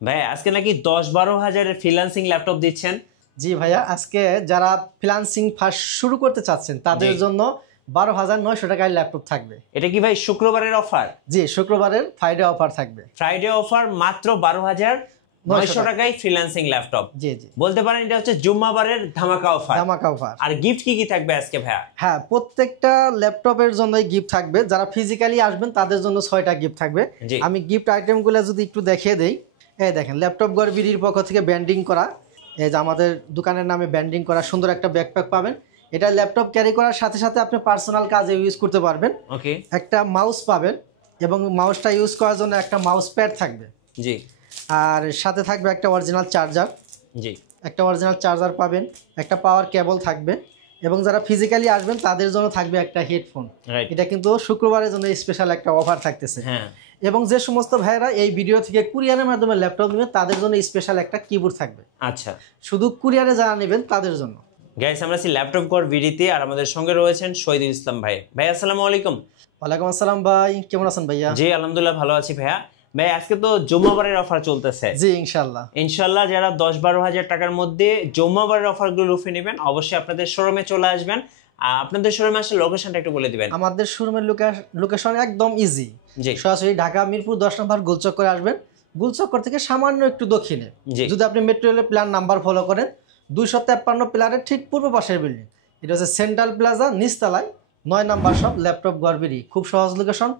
ভাই আজকে নাকি 10-12 হাজারের ফ্রিল্যান্সিং ল্যাপটপ দিচ্ছেন? জি ভাইয়া, আজকে যারা ফ্রিল্যান্সিং ফার্স্ট শুরু করতে চাচ্ছেন তাদের জন্য 12,900 টাকায় ল্যাপটপ থাকবে। এটা কি ভাই শুক্রবারের অফার? জি, শুক্রবারের ফ্রাইডে অফার থাকবে। ফ্রাইডে অফার মাত্র 12,900 টাকায় ফ্রিল্যান্সিং ল্যাপটপ। জি জি, বলতে পারেন এটা হচ্ছে জুম্মাবারের ধামাকা অফার। ধামাকা অফার। আর গিফট কি থাকবে আজকে ভাইয়া? হ্যাঁ, প্রত্যেকটা ল্যাপটপের জন্যই গিফট থাকবে। যারা ফিজিক্যালি আসবেন তাদের জন্য 6টা গিফট থাকবে। আমি গিফট আইটেমগুলো যদি একটু দেখিয়ে দেই, এই দেখেন ল্যাপটপ গড়বিড়ির পক্ষ থেকে ব্যান্ডিং করা, এই যে আমাদের দোকানের নামে ব্যান্ডিং করা সুন্দর একটা ব্যাকপ্যাক পাবেন। এটা ল্যাপটপ ক্যারি করার সাথে সাথে আপনি পার্সোনাল কাজে ইউজ করতে পারবেন। ওকে। একটা মাউস পাবেন এবং মাউসটা ইউজ করার জন্য একটা মাউস প্যাড থাকবে। জি। আর সাথে থাকবে একটা অরিজিনাল চার্জার। জি। একটা অরিজিনাল চার্জার পাবেন, একটা পাওয়ার কেবল থাকবে এবং যারা ফিজিক্যালি আসবেন তাদের জন্য থাকবে একটা হেডফোন। এটা কিন্তু শুক্রবারের জন্য স্পেশাল একটা অফার থাকতেছে। হ্যাঁ। এবং যে সমস্ত ভাইয়েরা এই ভিডিও থেকে কুরিয়ারের মাধ্যমে ল্যাপটপ নেবেন তাদের জন্য স্পেশাল একটা কিবোর্ড থাকবে। আচ্ছা, শুধু কুরিয়ারে যারা নেবেন তাদের জন্য। গাইস, আমরা আছি ল্যাপটপ গড় ভিডিওতে আর আমাদের সঙ্গে রয়েছেন শহীদুল ইসলাম ভাই। ভাই আসসালামু আলাইকুম। ওয়ালাইকুম আসসালাম ভাই, কেমন আছেন ভাইয়া? জি আলহামদুলিল্লাহ ভালো আছি ভাইয়া। ভাই আজকে তো জুম্মাবারের অফার চলতেছে। জি ইনশাআল্লাহ যারা 10-12 হাজার টাকার মধ্যে জুম্মাবারের অফারগুলো লুফে নেবেন অবশ্যই আপনাদের শোরুমে চলে আসবেন। আপনাদের শোরুমে আসলে লোকেশনটা একটু বলে দিবেন। আমাদের শোরুমের লোকেশন একদম ইজি। জি। সরাসরি ঢাকা মিরপুর 10 নম্বর গোলচক্করে আসবেন। গোলচক্কর থেকে সামান্য একটু দক্ষিণে যদি আপনি মেট্রো রেলের প্ল্যান নাম্বার ফলো করেন, 253 প্লারের ঠিক পূর্ব পাশের বিল্ডিং, এটা হচ্ছে সেন্ট্রাল প্লাজা, নিচতলায় 9 নম্বর শপ ল্যাপটপ গড়বিড়ি। খুব সহজ লোকেশন।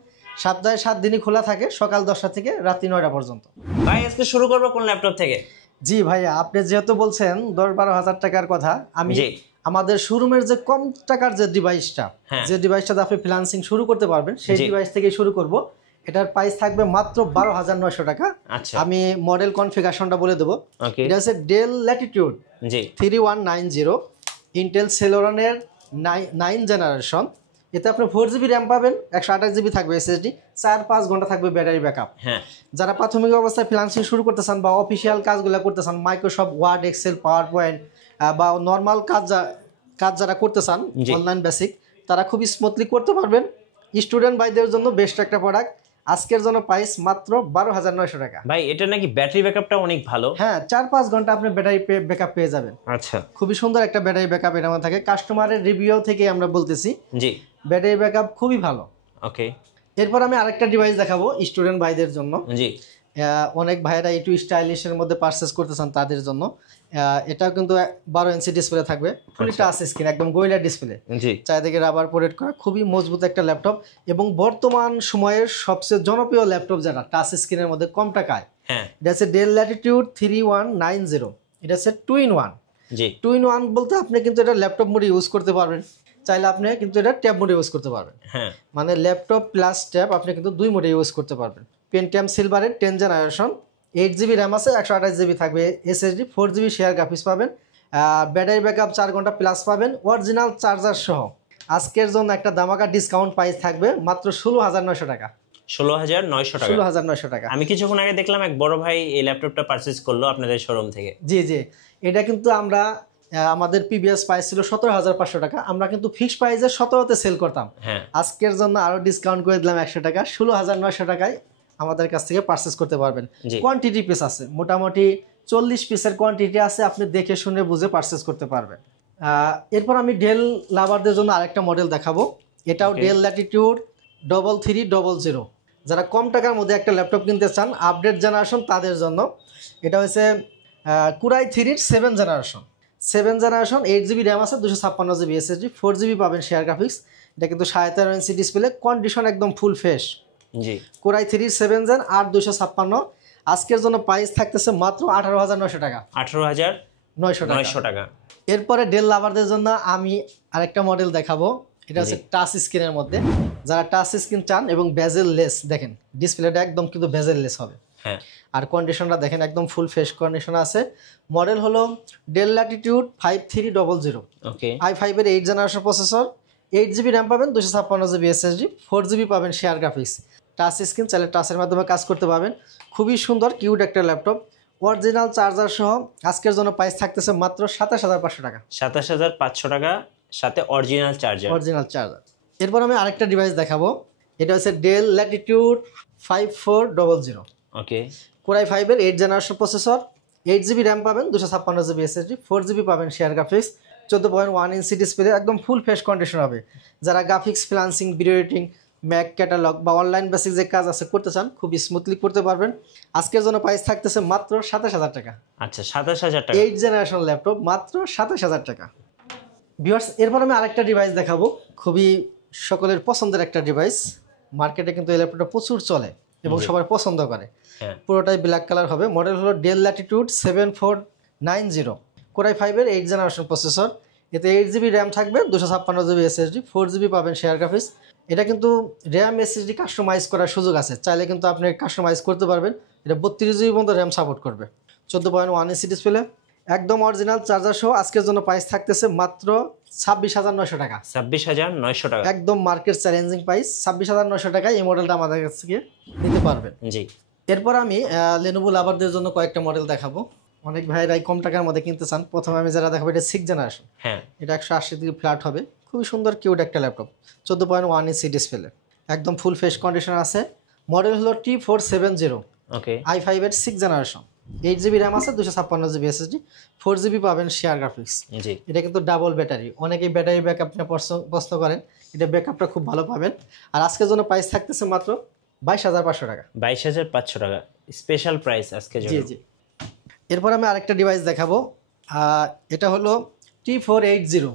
সপ্তাহে 7 দিনই খোলা থাকে, সকাল 10টা থেকে রাত্রি 9টা পর্যন্ত। ভাই আজকে শুরু করবো কোন ল্যাপটপ থেকে? জি ভাইয়া, আপনি যেহেতু বলছেন 10-12 হাজার টাকার কথা, আমি আমাদের শোরুমের যে কম টাকার যে ডিভাইসটা আপনি ফ্রিল্যান্সিং শুরু করতে পারবেন সেই ডিভাইস থেকে শুরু করব। এটার প্রাইস থাকবে মাত্র 12,900 টাকা। আমি মডেল কনফিগারেশনটা বলে দেবো। এটা হচ্ছে ডেল ল্যাটিটিউড 3190 ইন্টেল সেলোরনের 9 জেনারেশন। এতে আপনি 4GB র্যাম পাবেন, 128GB থাকবে SSD, 4-5 ঘন্টা থাকবে ব্যাটারি ব্যাকআপ। যারা প্রাথমিক অবস্থায় ফ্রিল্যান্সিং শুরু করতে চান বা অফিসিয়াল কাজগুলো করতে চান, Microsoft Word, Excel, PowerPoint বা নর্মাল কাজ যারা করতে চান অনলাইন বেসিক, তারা খুব স্মুথলি করতে পারবেন। স্টুডেন্ট ভাইদের জন্য বেস্ট একটা প্রোডাক্ট। আজকের জন্য প্রাইস মাত্র 12,900 টাকা। ভাই এটা নাকি ব্যাটারি ব্যাকআপটা অনেক ভালো? হ্যাঁ, 4-5 ঘন্টা আপনি ব্যাটারি ব্যাকআপ পেয়ে যাবেন। আচ্ছা, খুবই সুন্দর একটা ব্যাটারি ব্যাকআপ এর মধ্যে থাকে। কাস্টমারের রিভিউ থেকে আমরা বলতেছি, জি ব্যাটারি ব্যাকআপ খুবই ভালো। ওকে। এরপর আমি আরেকটা ডিভাইস দেখাবো স্টুডেন্ট ভাইদের জন্য। জি। অনেক ভাইরা একটু স্টাইলিশের মধ্যে পারচেজ করতে চান তাদের জন্য। এটাও কিন্তু 12 ইঞ্চি ডিসপ্লে থাকবে, ফুল টাচ স্ক্রিন, একদম গোরিলা ডিসপ্লে, চারিদিকে রাবার কোটেড করা, খুবই মজবুত একটা ল্যাপটপ এবং বর্তমান সময়ের সবচেয়ে জনপ্রিয় ল্যাপটপ যারা টাচ স্ক্রিনের মধ্যে কম টাকায়। এটা হচ্ছে ডেল ল্যাটিটিউড 3190। এটা হচ্ছে 2-in-1। 2-in-1 বলতে আপনি কিন্তু এটা ল্যাপটপ মোডে ইউজ করতে পারবেন, চাইলে আপনি কিন্তু এটা ট্যাব মোডে ইউজ করতে পারবেন। মানে ল্যাপটপ প্লাস ট্যাব আপনি কিন্তু 2 মোডে ইউজ করতে পারবেন। পেন্টিয়াম সিলভারের 10 জেনারেশন, 8GB র্যাম আছে, 128GB থাকবে SSD, 4GB শেয়ার গ্রাফিক্স পাবেন, ব্যাটারি ব্যাকআপ 4 ঘন্টা প্লাস পাবেন, অরিজিনাল চার্জার সহ। আজকের জন্য একটা ধামাকা ডিসকাউন্ট প্রাইস থাকবে মাত্র 16,900 টাকা। 16,900 টাকা। আমি কিছুক্ষণ আগে দেখলাম এক বড় ভাই এই ল্যাপটপটা পারচেজ করলো আপনাদের শোরুম থেকে। জি জি, এটা কিন্তু আমরা আমাদের প্রিভিয়াস প্রাইস ছিল 17,500 টাকা, আমরা কিন্তু ফিক্সড প্রাইসে 17তে সেল করতাম। আজকের জন্য আরো ডিসকাউন্ট করে দিলাম 100 টাকা, 16,900 টাকায় আমাদের কাছ থেকে পারচেজ করতে পারবেন। কোয়ান্টিটি পিস আছে, মোটামুটি 40 পিসের কোয়ান্টিটি আছে, আপনি দেখে শুনে বুঝে পারচেজ করতে পারবেন। এরপর আমি ডেল লাভারদের জন্য আরেকটা মডেল দেখাবো। এটাও ডেল ল্যাটিটিউড 3300। যারা কম টাকার মধ্যে একটা ল্যাপটপ কিনতে চান আপডেট জেনারেশন তাদের জন্য। এটা হচ্ছে কুরাই 3 7 জেনারেশন। 8GB র্যাম আছে, 256GB SSD, 4GB পাবেন শেয়ার গ্রাফিক্স। এটা কিন্তু 13.5 ইঞ্চি ডিসপ্লে, কন্ডিশন একদম ফুল ফ্রেশ। Core i 3 7 gen 8/256। আজকের জন্য প্রাইস থাকতেছে মাত্র 18,900 টাকা। 18,900 টাকা। এরপরে ডেল লাভারদের জন্য আমি আরেকটা মডেল দেখাবো। এটা হচ্ছে টাচ স্ক্রিনের মধ্যে। যারা টাচ স্ক্রিন চান এবং বেজেল লেস, দেখেন ডিসপ্লেটা একদম কিন্তু বেজেল লেস হবে। আর কন্ডিশনটা দেখেন একদম ফুল ফ্রেশ কন্ডিশন আছে। মডেল হলো ডেল ল্যাটিটিউড 5300। i5 এর 8 জেনারেশন প্রসেসর, 8GB র্যাম পাবেন, 256GB SSD, 4GB পাবেন শেয়ার গ্রাফিক্স। টাচ স্ক্রিন, চাইলে টাচের মাধ্যমে কাজ করতে পারবেন। খুবই সুন্দর কিউট একটা ল্যাপটপ, অরিজিনাল চার্জার সহ। আজকের জন্য প্রাইস থাকতেছে মাত্র 27,500 টাকা। 27,500 টাকা সাথে অরিজিনাল চার্জার। এরপর আমি আরেকটা ডিভাইস দেখাবো। এটা হচ্ছে ডেল ল্যাটিটিউড 5400। কোরাই 5-এর 8 জেনারেশন প্রসেসর, 8GB র্যাম পাবেন, 256GB SSD, 4GB পাবেন শেয়ার গ্রাফিক্স, 14.1 ইঞ্চি ডিসপ্লে, একদম ফুল ফ্রেশ কন্ডিশন হবে। যারা graphics, freelancing, video editing, Mac catalogue বা অনলাইন বেসিক যে কাজ আছে করতে চান, খুব স্মুথলি করতে পারবেন। আজকের জন্য প্রাইস থাকতেছে মাত্র 27000 টাকা। আচ্ছা, 27000 টাকা। 8 জেনারেশন ল্যাপটপ মাত্র 27000 টাকা। ভিউয়ার্স, এরপর আমি আরেকটা ডিভাইস দেখাবো, খুবই সকলের পছন্দের একটা ডিভাইস। মার্কেটে কিন্তু এই ল্যাপটপটা প্রচুর চলে এবং সবাই পছন্দ করে। পুরোটাই ব্ল্যাক কালার হবে। মডেল হলো ডেল ল্যাটিটিউড 7490, কোরাই 5-এর 8 জেনারেশন প্রসেসর। এতে 8GB র্যাম থাকবে, 256GB SSD, 4GB পাবেন শেয়ার গ্রাফিক্স। এটা কিন্তু র্যাম SSD কাস্টমাইজ করার সুযোগ আছে, চাইলে কিন্তু আপনি কাস্টমাইজ করতে পারবেন। এটা 32GB পর্যন্ত র্যাম সাপোর্ট করবে, 14.1 ইঞ্চি ডিসপ্লে, একদম অরিজিনাল চার্জার সহ। আজকের জন্য প্রাইস থাকতেছে মাত্র 26900 টাকা। 26900 টাকা, একদম মার্কেট চ্যালেঞ্জিং প্রাইস। 26900 টাকায় এই মডেলটা আমাদের কাছ থেকে নিতে পারবেন। জি। এরপর আমি লেনোভো লাভারদের জন্য কয়েকটা মডেল দেখাবো। অনেক ভাইরাই কম টাকার মধ্যে কিনতে চান। প্রথমে আমি যারা দেখাবো, এটা 6 জেনারেশন। এটা 180 ডিগ্রি ফ্ল্যাট হবে, খুবই সুন্দর কিউট একটা ল্যাপটপ, 14.1 ইঞ্চি ডিসপ্লে, একদম ফুল ফ্রেশ কন্ডিশন আছে। মডেল হলো T470, i5-এর 6 জেনারেশন, 8GB র্যাম আছে, 256GB SSD, 4GB পাবেন শেয়ার গ্রাফিক্স। এটা কিন্তু ডাবল ব্যাটারি, অনেকেই ব্যাটারি ব্যাকআপ নিয়ে প্রশ্ন করেন, এটা ব্যাকআপটা খুব ভালো পাবেন। আর আজকের জন্য প্রাইস থাকতেছে মাত্র 22500 টাকা। 22500 টাকা স্পেশাল প্রাইস আজকে জন্য। জি জি। এরপর আমি আরেকটা ডিভাইস দেখাবো, এটা হলো T480,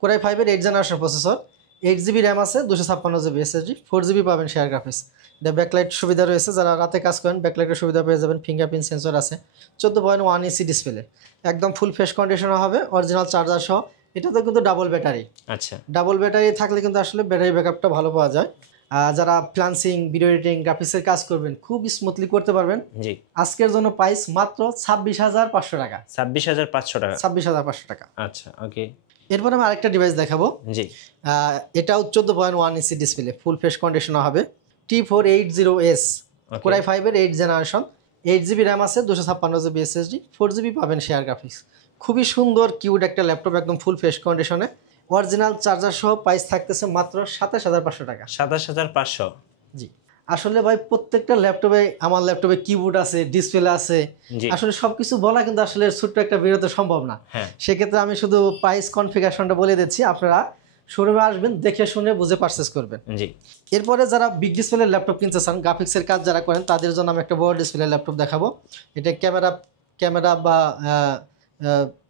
কোরাই 5-এর 8 জেনারেশন প্রসেসর, 8GB র্যাম আছে, 256GB SSD, 4GB পাবেন শেয়ার গ্রাফিক্স। এটা ব্যাকলাইট সুবিধা রয়েছে, যারা রাতে কাজ করেন ব্যাকলাইটের সুবিধা পেয়ে যাবেন। ফিঙ্গারপ্রিন্ট সেন্সর আছে, 14.1 ইঞ্চি ডিসপ্লে, একদম ফুল ফ্রেশ কন্ডিশন হবে, অরিজিনাল চার্জার সহ। এটা তো কিন্তু ডাবল ব্যাটারি। আচ্ছা, ডাবল ব্যাটারি থাকলে কিন্তু আসলে ব্যাটারি ব্যাকআপটা ভালো পাওয়া যায়। যারা ফ্রিল্যান্সিং, ভিডিও এডিটিং, গ্রাফিক্সের কাজ করবেন, খুব স্মুথলি করতে পারবেন। জি। আজকের জন্য প্রাইস মাত্র 26500 টাকা। 26500 টাকা। 26500 টাকা। আচ্ছা, ওকে। এরপর আমি আরেকটা ডিভাইস দেখাবো। জি। এটাও 14.1 inch display, full fresh condition হবে, T480S, কোরাই 5-এর 8 জেনারেশন, 8GB র্যাম আছে, 256GB SSD, 4GB পাবেন শেয়ার গ্রাফিক্স। খুবই সুন্দর কিউট একটা ল্যাপটপ, একদম ফুল ফ্রেশ কন্ডিশনে, অরিজিনাল চার্জার সহ। প্রাইস থাকতেছে মাত্র 27500 টাকা। 27500। জি। আসলে ভাই প্রত্যেকটা ল্যাপটপে, আমার ল্যাপটপে কিবোর্ড আছে, ডিসপ্লে আছে, আসলে সবকিছু বলা কিন্তু আসলে ছোট্ট একটা ভিডিওতে সম্ভব না। সেক্ষেত্রে আমি শুধু প্রাইস কনফিগারেশনটা বলে দিচ্ছি, আপনারা শোরুমে আসবেন, দেখে শুনে বুঝে পারচেজ করবেন। জি। এরপরে যারা বিগ ডিসপ্লের ল্যাপটপ কিনতে চান, গ্রাফিক্সের কাজ যারা করেন, তাদের জন্য আমি একটা বড় ডিসপ্লের ল্যাপটপ দেখাবো। এটা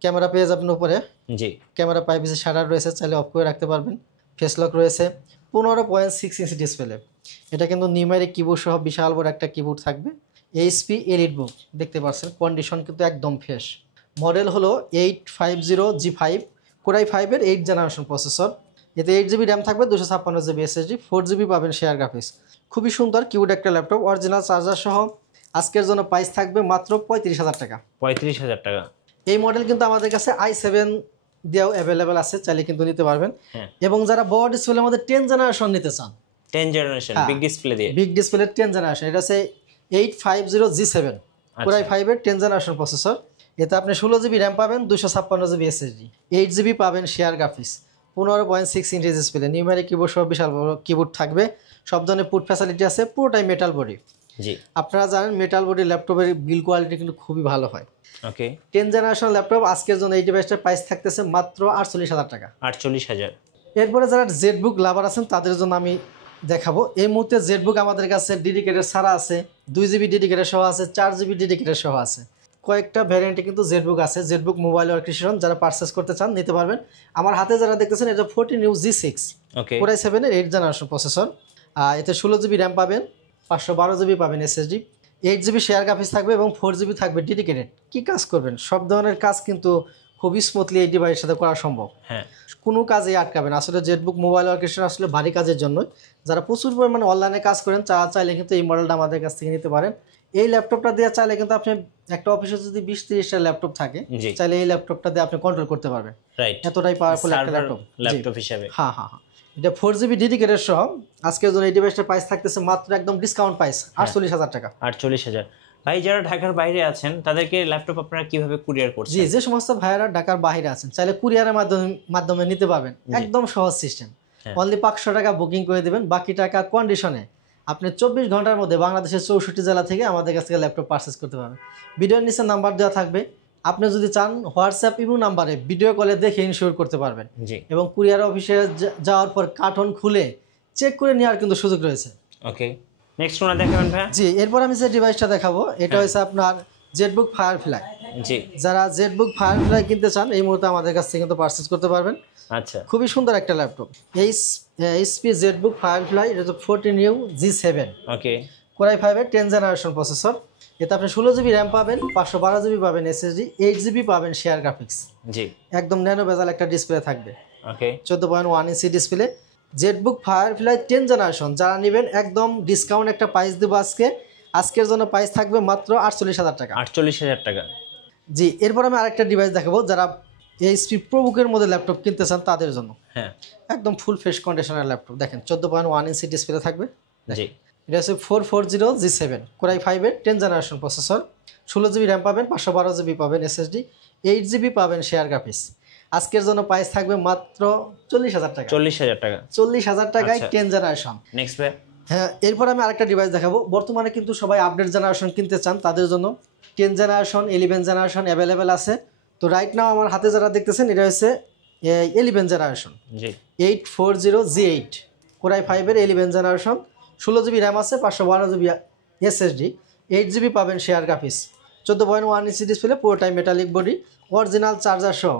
ক্যামেরা পেয়ে যাবেন উপরে। জি। ক্যামেরা প্রাইভেসি শাটার রয়েছে, চাইলে অফ করে রাখতে পারবেন। ফেস লক রয়েছে, 15.6 ইঞ্চি ডিসপ্লে। এটা কিন্তু নিউমেরিক কিবোর্ড সহ বিশাল বড় একটা কিবোর্ড থাকবে। HP এলিটবুক দেখতে পাচ্ছেন, কন্ডিশন কিন্তু একদম ফ্রেশ। মডেল হলো 850G5, কোরাই 5-এর 8 জেনারেশন প্রসেসর। এতে 8GB র্যাম থাকবে, 256GB SSD, 4GB পাবেন শেয়ার গ্রাফিক্স। খুবই সুন্দর কিউট একটা ল্যাপটপ, অরিজিনাল চার্জার সহ। আজকের জন্য প্রাইস থাকবে মাত্র 35000 টাকা। 35000 টাকা। এই মডেল কিন্তু আমাদের কাছে i7 দিয়েও অ্যাভেলেবেল আছে, চাইলে কিন্তু নিতে পারবেন। এবং যারা বড় ডিসপ্লের মধ্যে 10 জেনারেশন নিতে চান, 10 জেনারেশন বিগ ডিসপ্লে দিয়ে, বিগ ডিসপ্লে 10 জেনারেশন, এটা হচ্ছে 850G7, কোরাই 5-এর 10 জেনারেশন প্রসেসর। এতে আপনি 16GB র্যাম পাবেন, 256GB SSD, 8GB পাবেন share graphics, 15.6 inch display, numeric keyboard সহ বিশাল বড় কিবোর্ড থাকবে, সব ধরনের পুট ফ্যাসিলিটি আছে, পুরোটাই মেটাল বডি। জি। আপনারা জানেন মেটাল বডি ল্যাপটপের বিল কোয়ালিটি কিন্তু খুবই ভালো হয়। ওকে। 10 জেনারেশন ল্যাপটপ। আজকের জন্য এই ডিভাইসটার প্রাইস থাকতেছে মাত্র 48000 টাকা। 48000। এরপরে যারা জেটবুক লাভার আছেন, তাদের জন্য আমি দেখাবো। এই মুহূর্তে জেটবুক আমাদের কাছে ডেডিকেটেড ছাড়া আছে, 2GB ডেডিকেটেড সহ আছে, 4GB ডেডিকেটেড সহ আছে। কয়েকটা ভ্যারিয়েন্টে কিন্তু জেটবুক আছে। জেটবুক মোবাইল ওয়ার্কস্টেশন যারা পারচেস করতে চান নিতে পারবেন। আমার হাতে যারা দেখতেছেন, এটা 14G6, কোরাই 7-এর 8 জেনারেশন প্রসেসর। এতে 16GB র্যাম পাবেন, 512GB পাবেন SSD, 8GB শেয়ার গ্রাফিক্স থাকবে এবং 4GB থাকবে ডেডিকেটেড। কি কাজ করবেন, সব ধরনের কাজ কিন্তু খুবই স্মুথলি এই ডিভাইসের সাথে করা সম্ভব। কোনো কাজেই আটকাবেন। আসলে জেটবুক মোবাইল ওয়ার্কস্টেশন আসলে ভারী কাজের জন্য, যারা প্রচুর পরিমাণে অনলাইনে কাজ করেন, চাইলে কিন্তু এই মডেলটা আমাদের কাছ থেকে নিতে পারেন। এই ল্যাপটপটা দিয়ে চাইলে কিন্তু আপনি একটা অফিসে যদি 20-30টা ল্যাপটপ থাকে, চাইলে এই ল্যাপটপটা দিয়ে আপনি কন্ট্রোল করতে পারবেন। এতটাই পাওয়ারফুল একটা ল্যাপটপ হিসেবে। হ্যাঁ হ্যাঁ হ্যাঁ। এটা 4GB ডেডিকেটেড সহ। আজকের জন্য এই ডিভাইসটার প্রাইস থাকতেছে মাত্র একদম ডিসকাউন্ট প্রাইস 48000 টাকা। 48000। ভাই, যারা ঢাকার বাইরে আছেন তাদেরকে ল্যাপটপ আপনারা কিভাবে কুরিয়ার করছেন? জি, যে সমস্ত ভাইয়েরা ঢাকার বাইরে আছেন, চাইলে কুরিয়ারের মাধ্যমে নিতে পারবেন। একদম সহজ সিস্টেম। অনলি 500 টাকা বুকিং করে দেবেন, বাকি টাকা কন্ডিশনে আপনি 24 ঘন্টার মধ্যে বাংলাদেশের 64 জেলা থেকে আমাদের কাছ থেকে ল্যাপটপ পারচেজ করতে পারবেন। ভিডিওর নিচে নাম্বার দেওয়া থাকবে, আপনি যদি চান হোয়াটসঅ্যাপ ইমো নাম্বারে ভিডিও কলে দেখে ইনশিওর করতে পারবেন। জি। এবং কুরিয়ার অফিসে যাওয়ার পর কার্টন খুলে চেক করে নেওয়ার কিন্তু সুযোগ রয়েছে। ওকে, নেক্সট ওনা দেখাবেন ভাই। জি, এরপর আমি যে ডিভাইসটা দেখাবো এটা হচ্ছে আপনার জেটবুক ফায়ারফ্লাই। জি। যারা জেটবুক ফায়ারফ্লাই কিনতে চান এই মুহূর্তে আমাদের কাছ থেকে কিন্তু পারচেজ করতে পারবেন। আচ্ছা, খুবই সুন্দর একটা ল্যাপটপ। এইচপি জেটবুক ফায়ারফ্লাই, এটা 14U G7। ওকে। Core i5 এর 10 জেনারেশন প্রসেসর। এতে আপনি 16GB র্যাম পাবেন, 512GB পাবেন SSD, 8GB পাবেন শেয়ার গ্রাফিক্স। জি। একদম ন্যানো বেজাল একটা ডিসপ্লে থাকবে। ওকে। 14.1 inch display. Jetbook firefly 10 generation যারা নেবেন একদম ডিসকাউন্ট একটা প্রাইস দেবো আজকের জন্য প্রাইস থাকবে মাত্র 48,000 টাকা। 48,000 টাকা। জি, এরপর আমি আরেকটা ডিভাইস দেখাবো যারা এইচপি প্রোবুকের মধ্যে ল্যাপটপ কিনতে চান তাদের জন্য। হ্যাঁ, একদম ফুল ফ্রেশ কন্ডিশনের ল্যাপটপ। দেখেন 14.1 ইঞ্চি ডিসপ্লে থাকবে। জি। এটা হচ্ছে 440 G7 Core i5 এর 10 জেনারেশন প্রসেসর। 16GB র্যাম পাবেন, 512GB পাবেন SSD, 8GB পাবেন শেয়ার গ্রাফিক্স। আজকের জন্য প্রাইস থাকবে মাত্র 40,000 টাকা। 40,000 টাকা। 40,000 টাকায় আচ্ছা। 10 জেনারেশন। নেক্সট ভাই। হ্যাঁ, এরপর আমি আরেকটা ডিভাইস দেখাবো। বর্তমানে কিন্তু সবাই আপডেট জেনারেশন কিনতে চান, তাদের জন্য 10 জেনারেশন 11 জেনারেশন অ্যাভেলেবেল আছে। তো রাইট নাও আমার হাতে যারা দেখতেছেন এটা হচ্ছে 11 জেনারেশন। জি। 840G8 Core i5 এর 11 জেনারেশন। 16GB র্যাম আছে, 512GB SSD, 8GB পাবেন শেয়ার গ্রাফিক্স। 14.1 ইঞ্চি ডিসপ্লে, পুরোটাই মেটালিক বডি, অরিজিনাল চার্জার সহ।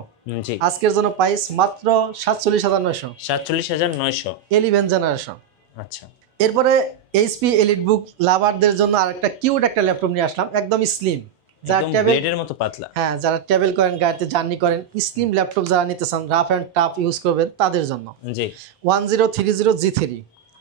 জি। আজকের জন্য প্রাইস মাত্র 47,900। 47,900। 11 জেনারেশন। আচ্ছা। এরপরে এইচপি এলিটবুক লাভারদের জন্য আরেকটা কিউট একটা ল্যাপটপ নিয়ে আসলাম, একদম স্লিম। যারা একদম ট্যাবেল, ব্লেডের মতো পাতলা। হ্যাঁ, যারা ট্রাভেল করেন, গাড়িতে জার্নি করেন, স্লিম ল্যাপটপ যারা নিতে চান, রাফ অ্যান্ড টাফ ইউজ করবেন তাদের জন্য। জি। 1030G3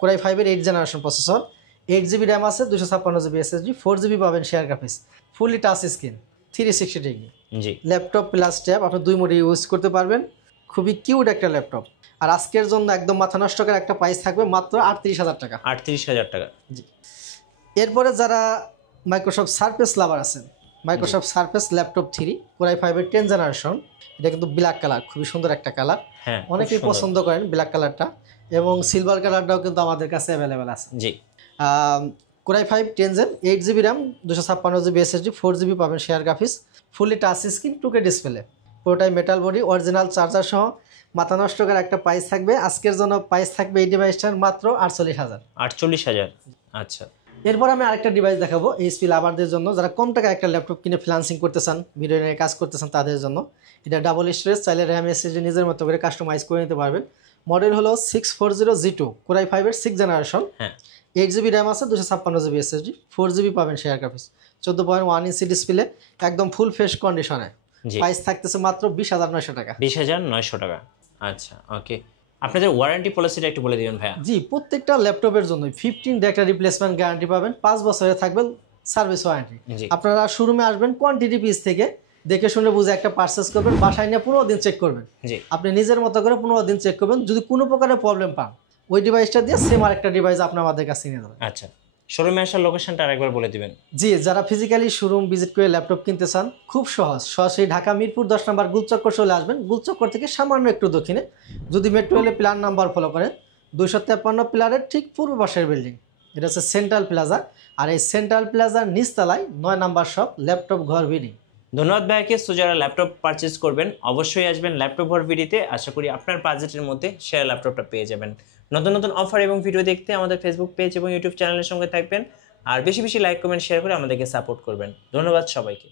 Core i5 এর 8 জেনারেশন প্রসেসর, 8GB র্যাম আছে, 256GB SSD, 4GB পাবেন share graphics, fully touch screen, 360 degree. জি। ল্যাপটপ প্লাস ট্যাব আপনি 2 মোডে ইউজ করতে পারবেন। খুবই কিউট একটা ল্যাপটপ। আর আজকের জন্য একদম মাথা নষ্ট করে একটা প্রাইস থাকবে মাত্র 38,000 টাকা। 38,000 টাকা। জি। এরপরে যারা মাইক্রোসফট সারফেস লাভার আছেন, Microsoft surface laptop 3 Core i5 এর 10 জেনারেশন। এটা কিন্তু ব্ল্যাক কালার, খুবই সুন্দর একটা কালার। হ্যাঁ, অনেকেই পছন্দ করেন ব্ল্যাক কালারটা, এবং সিলভার কালারটাও কিন্তু আমাদের কাছে অ্যাভেলেবেল আছে। জি। Core i5 10 gen, 8GB RAM, 256GB SSD, 4GB পাবেন share graphics, fully touch screen, 2K display, পুরোটাই মেটাল বডি, অরিজিনাল চার্জার সহ। মাথা নষ্ট করে একটা প্রাইস থাকবে আজকের জন্য, প্রাইস থাকবে এই ডিভাইসটার মাত্র 48,000। 48,000। আচ্ছা। এরপর আমি আরেকটা ডিভাইস দেখাবো এইচপি লাভারদের জন্য, যারা কম টাকা একটা ল্যাপটপ কিনে ফ্রিল্যান্সিং করতে চান, ভিডিও নিয়ে কাজ করতে চান তাদের জন্য। এটা ডাবল স্টোরেজ, চাইলে র্যাম SSD নিজের মতো করে কাস্টমাইজ করে নিতে পারবেন। মডেল হলো 640G2 Core i5 এর 6 জেনারেশন। হ্যাঁ। 8GB র্যাম আছে, 256GB SSD, 4GB পাবেন শেয়ার গ্রাফিক্স, 14.1 ইঞ্চি ডিসপ্লে, একদম ফুল ফ্রেশ কন্ডিশনে। জি। প্রাইস থাকতেছে মাত্র 20,900 টাকা। 20,900 টাকা। আচ্ছা, ওকে। আপনাদের ওয়ারেন্টি পলিসিটা একটু বলে দিবেন ভাইয়া। জি, প্রত্যেকটা ল্যাপটপের জন্য 15 ডে একটা রিপ্লেসমেন্ট গ্যারান্টি পাবেন, 5 বছরে থাকবে সার্ভিস ওয়ারেন্টি। জি। আপনারা শোরুমে আসবেন, কোয়ান্টিটি পিস থেকে দেখে শুনে বুঝে একটা পারচেস করবেন, বাসায় নিয়ে 15 দিন চেক করবেন। জি। আপনি নিজের মতো করে 15 দিন চেক করবেন, যদি কোনো প্রকারের প্রবলেম পান ওই ডিভাইসটা দিয়ে সেম আরেকটা ডিভাইস আপনি আমাদের কাছে নিয়ে যাবেন। আচ্ছা, শোরুমে আসার লোকেশনটা আরেকবার বলে দিবেন। জি, যারা ফিজিক্যালি শোরুম ভিজিট করে ল্যাপটপ কিনতে চান, খুব সহজ, সরাসরি ঢাকা মিরপুর 10 নম্বর গুলচক্কর চলে আসবেন। গুলচক্কর থেকে সামান্য একটু দক্ষিণে, যদি মেট্রো রেলে প্ল্যান নাম্বার ফলো করেন, 253 পিলারের ঠিক পূর্ব পাশের বিল্ডিং, এটা হচ্ছে সেন্ট্রাল প্লাজা। আর এই সেন্ট্রাল প্লাজার নিচতলায় 9 নম্বর শপ, ল্যাপটপ ঘর বিডি। ধন্যবাদ ভাইয়াকে। সো যারা ল্যাপটপ পারচেজ করবেন অবশ্যই আসবেন ল্যাপটপ ঘর ভিডিওতে। আশা করি আপনার বাজেটের মধ্যে সেরা ল্যাপটপটা পেয়ে যাবেন। নতুন নতুন অফার এবং ভিডিও দেখতে আমাদের ফেসবুক পেজ এবং ইউটিউব চ্যানেলের সঙ্গে থাকবেন। আর বেশি বেশি লাইক কমেন্ট শেয়ার করে আমাদেরকে সাপোর্ট করবেন। ধন্যবাদ সবাইকে।